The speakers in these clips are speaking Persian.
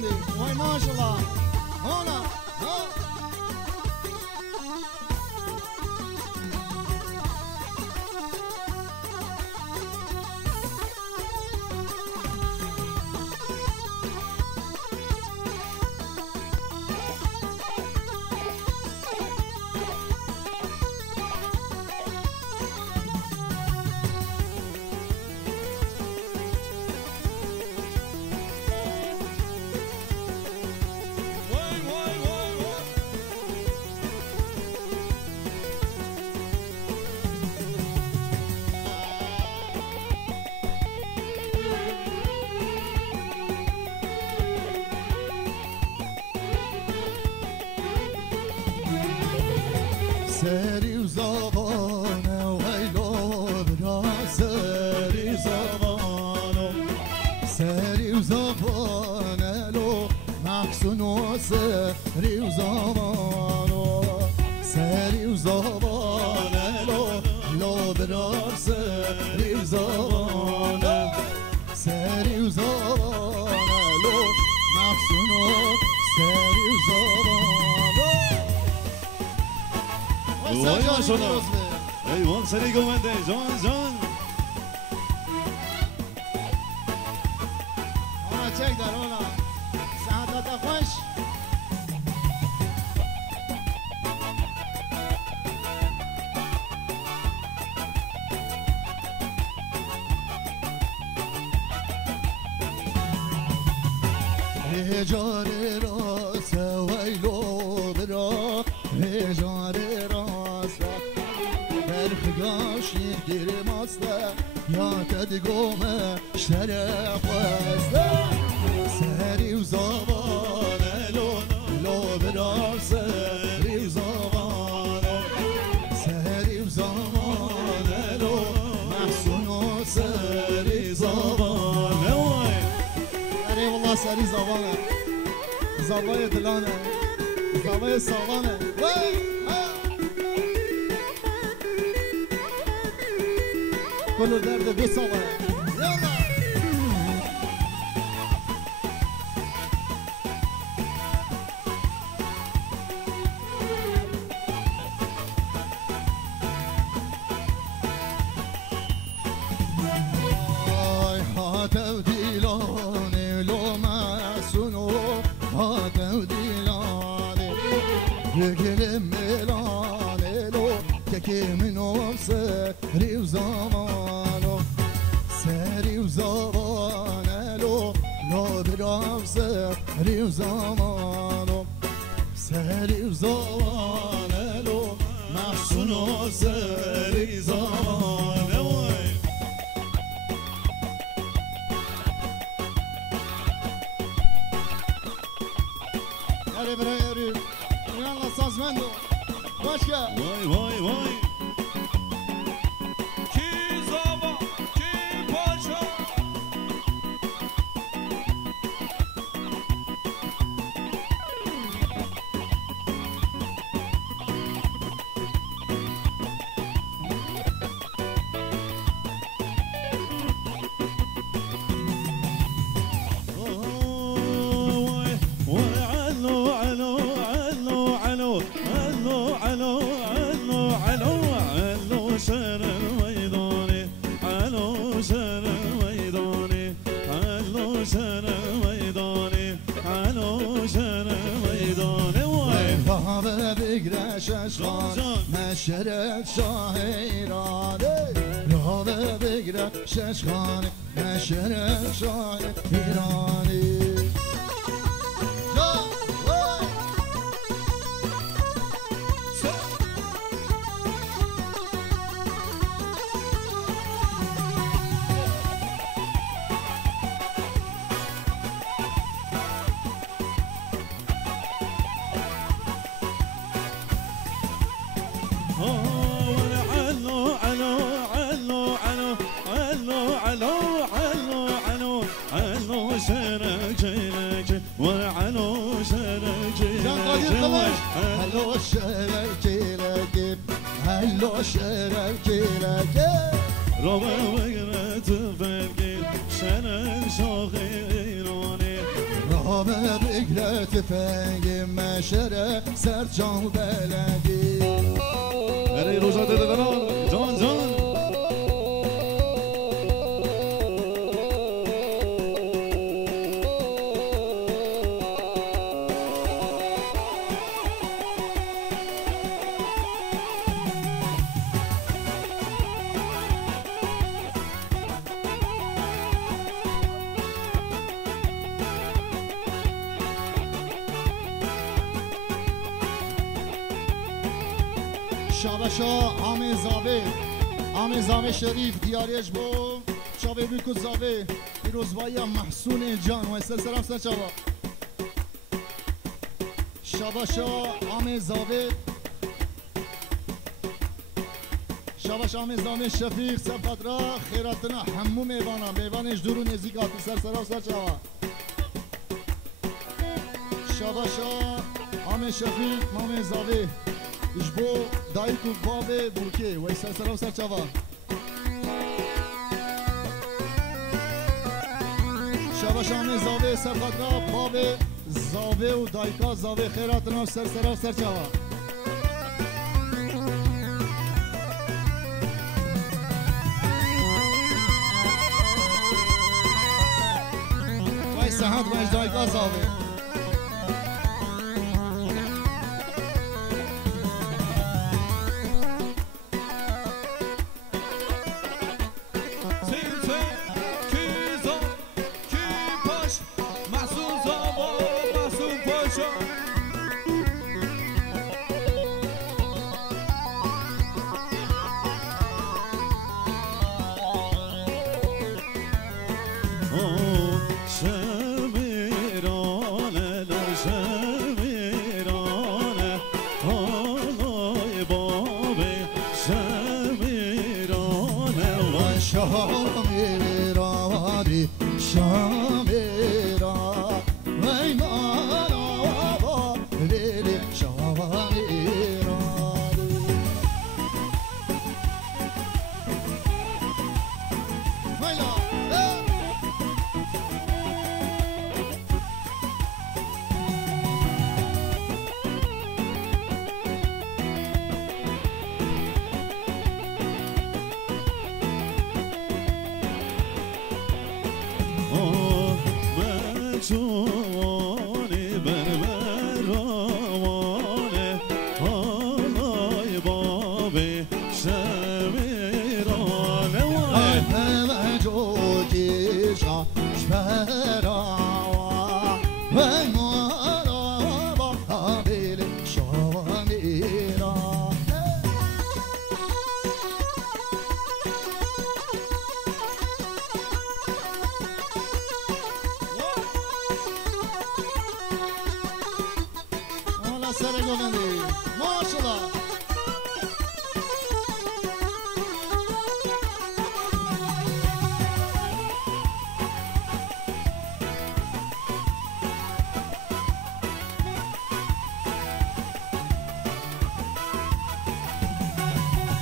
گوندی وای ماشالله هونا سری و زبانه و هیلو برا سری زبانه سری و زبانه لو مخصون و سری و زبانه سری و زبانه لو برا سری و زبانه سری و زبانه لو مخصون و سری و زبانه وای ماشالله ایوان سری گوونده جان جان آنا چک در آنا سعادت خوش هجار راست ویلو برا هجار راست برخگاشی گیر ماسته یا تدگومه شتر خواسته سری و زبانه لو برا سری و زبانه سری و زبانه لو محسون و سری زبانه اری والله سری زبانه زبای دلانه زبای سالانه كل درد بصبر يلا هاتو ديلاني لو ما سنو هاتو ديلاني يقلم ميلاني لو كي منو سري وزمانو سري وزمانه لو برام سري وزمانو سري وزمانه لو محسونو سري زمانه اری برای اری یالا سازمندو باشکه وای وای وای مشرق شاه ایرانه راه بگره ششخانه مشرق شاه ایرانی هلو شرکی لگی هلو شرکی لگی رابه وگرت فرگی شنن شاخ ایرانی رابه بگرت فنگ مشره سرچان بلدی برای روزاده دادن جان جان شابشا آمی زاوه شریف دیاریش بو شابه بیکو زاوه پیروزبایی محسون جان و سر سرم سر شابا شابشا آمی زاوه شابش آمی زاوه شفیق صفت را خیراتنا همو میوانش دورو نزیگات سر سرم سر شابا شابشا آمی شفیق آمی زاوه İşbo dayku babe bulke ve sesler olsa çava. Şabaşanı zave serfatra babe zave u dayka zave khairatına ser çava. Vay sahat ve dayka zave.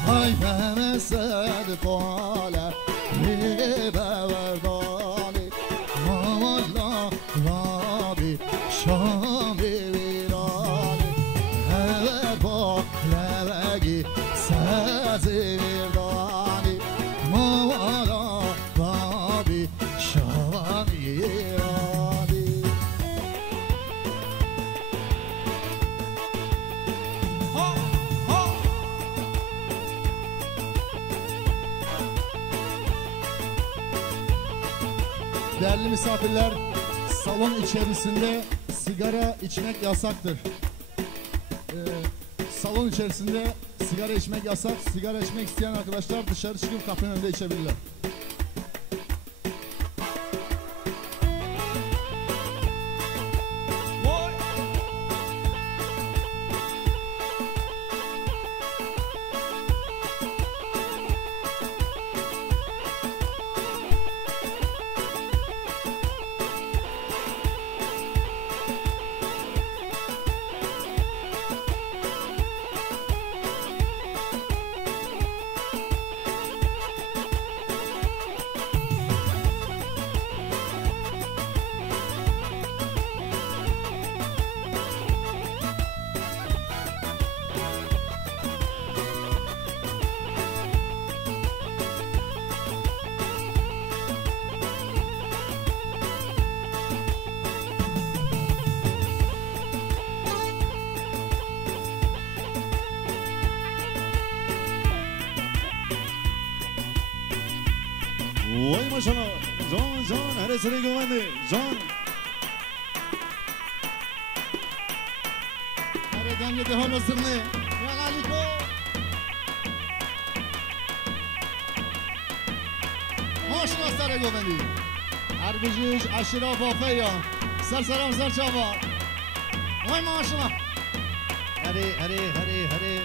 Ay ben sad pala ne bavardani mamalla vabi şami virani her bak levagi sazirdani mamalla vabi şami virani Değerli misafirler, salon içerisinde sigara içmek yasaktır. Salon içerisinde sigara içmek yasak. Sigara içmek isteyen arkadaşlar dışarı çıkıp kapının önünde içebilirler. وای ماشاءالله جان جان هر سری گونده جان هر دنگ دهان و سرنه یا علیکو ماشاءالله سر گوندی هر بجیش عشرا بافیا سر سرام سر چاوا وای ماشاءالله هری هری هری هری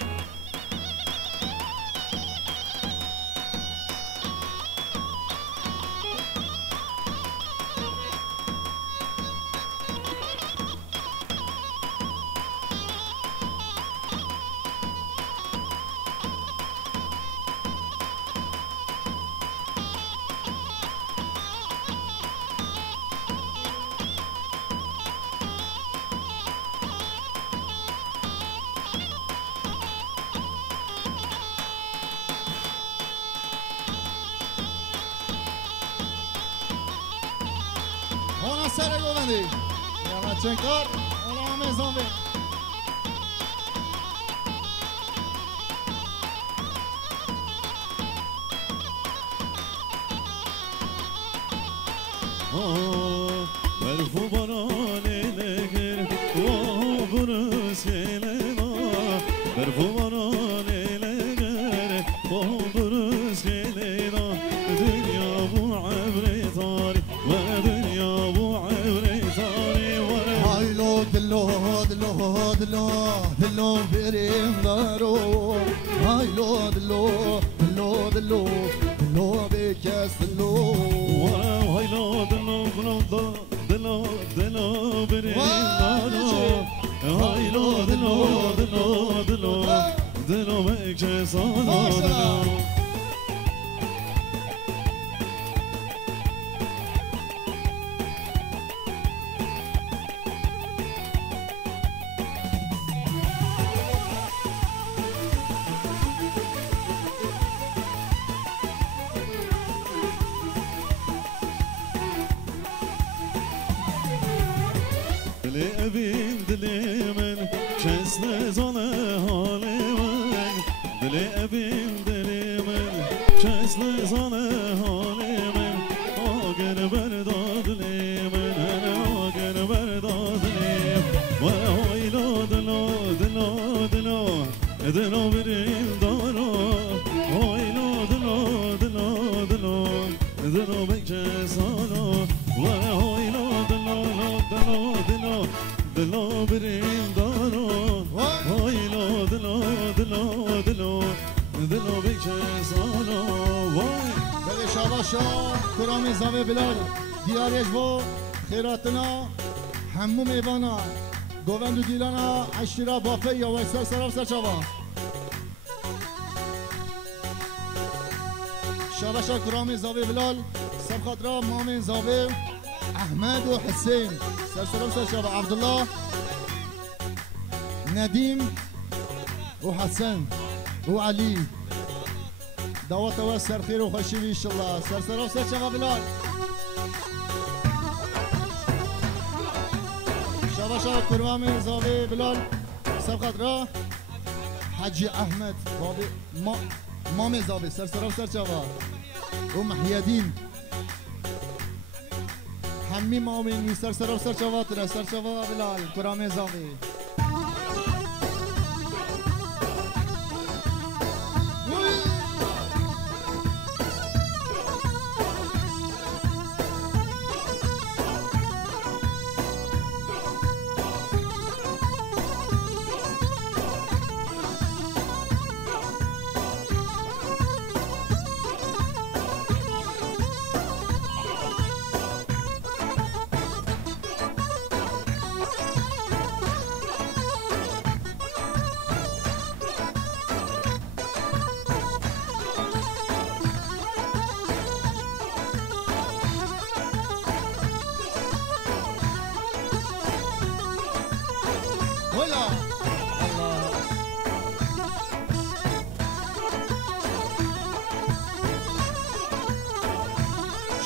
هانا سر گوندی یا چنکار اونا همه زنبه برفو بارانه لگر و برس گلنا برفو بارانه لگر و برس گلنا دنیا بو عبر تاری و دنیا بو عبر تاری هایلو دلو دلو دلو دلو بریم دارو هایلو دلو دلو دلو دلو بکس دلو هایلو دلو دلو دلو دلو بریم دارو هایلو دلو دلو دلو دلو بکس دلو دلی ابین دلی من کس نزانه حال من دلی ابین دلی من کس نزانه حال من آگر برداد دلی من آگر برداد دلی و هایلا دلو دلو دلو دلو بریم دارو هایلا دلو دلو دلو دلو بکسانو و هایلا دلو دلو دلو دلو بریم دارو هایلا دلو دلو دلو دلو بکسانو وای بله شاباشا کرامی زاوی بلال دیارش بو خیراتنا همو میوانا گوند و دیلانا عشیرا بافه یا ویسر سرام سر چاوا شاباشا کرامی زاوی بلال سب خاطرا مامین زاوی احمد و حسین سر سرام سر چاوا عبدالله ندیم و حسن و علی دعوت و سر خیر و خوشی ان شاء الله سر سرام سر چاوا بلال شاباشا کرمام زاوی بلال سبقت را حجی احمد بابی مام زاوی سر سرام سر چاوا و محیدین همی مامین سر سرام سر چاوا تره سر چاوا بلال کرام زاوی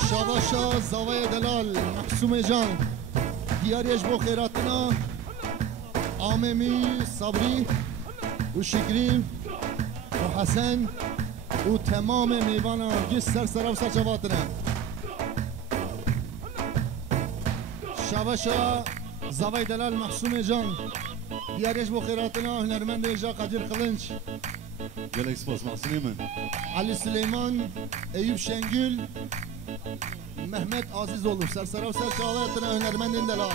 شاباشا زاوی دلال محسوم جان دیاریش بو خیراتنا آممی صبری و شکرین و حسن و تمام میوانا گیس سر و سرچواتنه شباشا زوای دلال محسوم جان دیارش بو خیراتنا هنرمند ایجا قدیر قلنج گلک سپاس محسونی من علی سلیمان ایوب شنگل محمد عزیز olur سرسرا و سرچواتنا هنرمند این دلال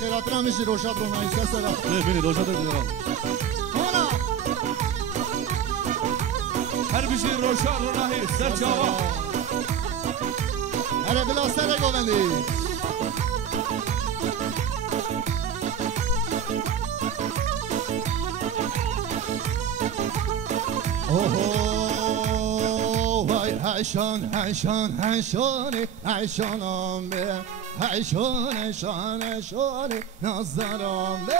خیراتنا میشه روشاد رونایی سرسرا نه بینی روشاد دیدارم هونا هر بیشی روشاد رونایی سرچاوا هره بلا سر گوندی هیشان هیشان هیشانه هیشانم به هیشان هیشان هیشانه نظرم به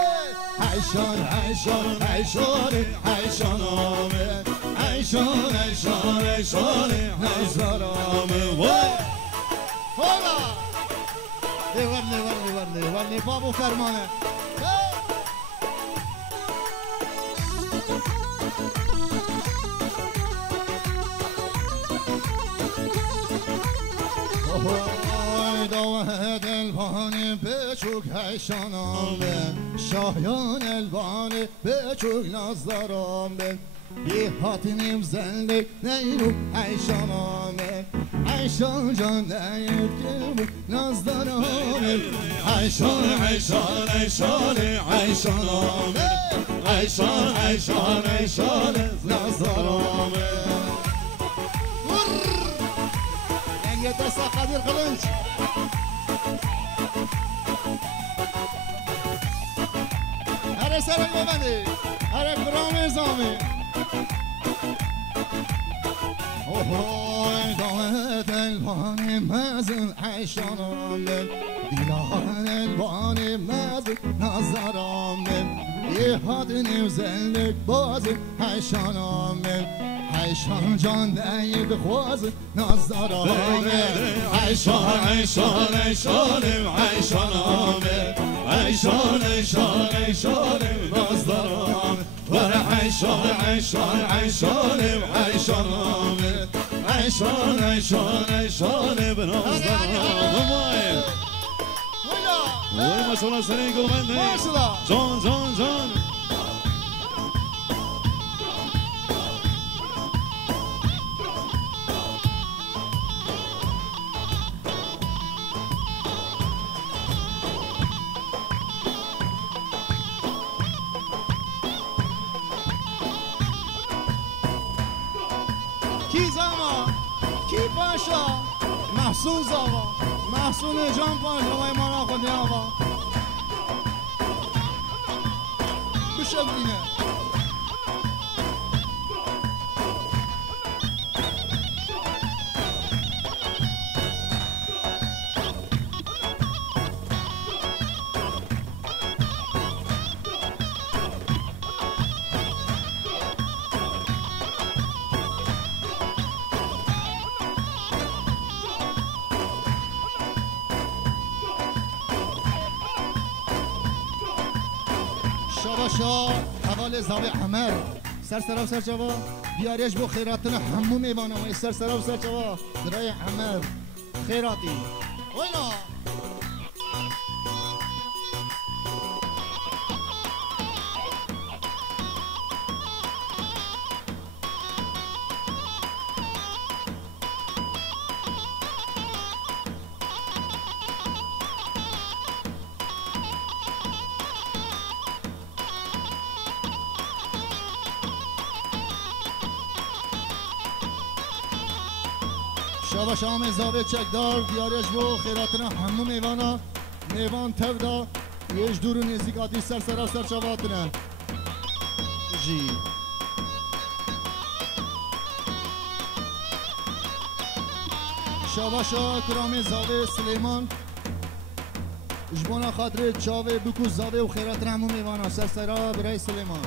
هیشان هیشان هیشانه هیشانم به هیشان هیشان هیشانه نظرم وای هولا لیورلی بابو فرمانه دوهد الوان بچوک هیشانم به شایان الوان بچوک نظرم به یه حاتنیم زندگ نیرو هیشانم به هیشان جان نیت که نظرم به هیشان هیشان هیشان هیشانم به هیشان هیشان هیشان نظرم به دست قدیر قلنج هره سر گوبندی هره برام زامی اوه دامت الوان مزن عیشانم دیلان الوان مزن نظرم یه حادنیم زندگ باز عیشانم عیشان جان دید خواز نظرم عیشان عیشان عیشان عیشانم عیشان عیشان عیشان نظرم ور عیشان عیشان عیشان عیشانم عیشان عیشان عیشان بنظرم وای ماشاءالله سری گلمنده جان جان جان کی زما کی پاشا محسون زاوا محسون جان پاشا وای مانا خودی آوا بشم اینه شاباشا حوال زاوی حمر سر و سر چوا بیاریش بو خیراتنا همو میبانم سر و سر چوا درای حمر خیراتی وینا شاباش آم زاوی چکدار دیارش بو خیراتنا همو میوانا میوان تفدا یش دور نزدیکاتی سر چواتنا جی شاباشا کرام زاوی سلیمان جبونا خاطر چاوی بکو زاوی و خیراتنا همو میوانا سر برای سلیمان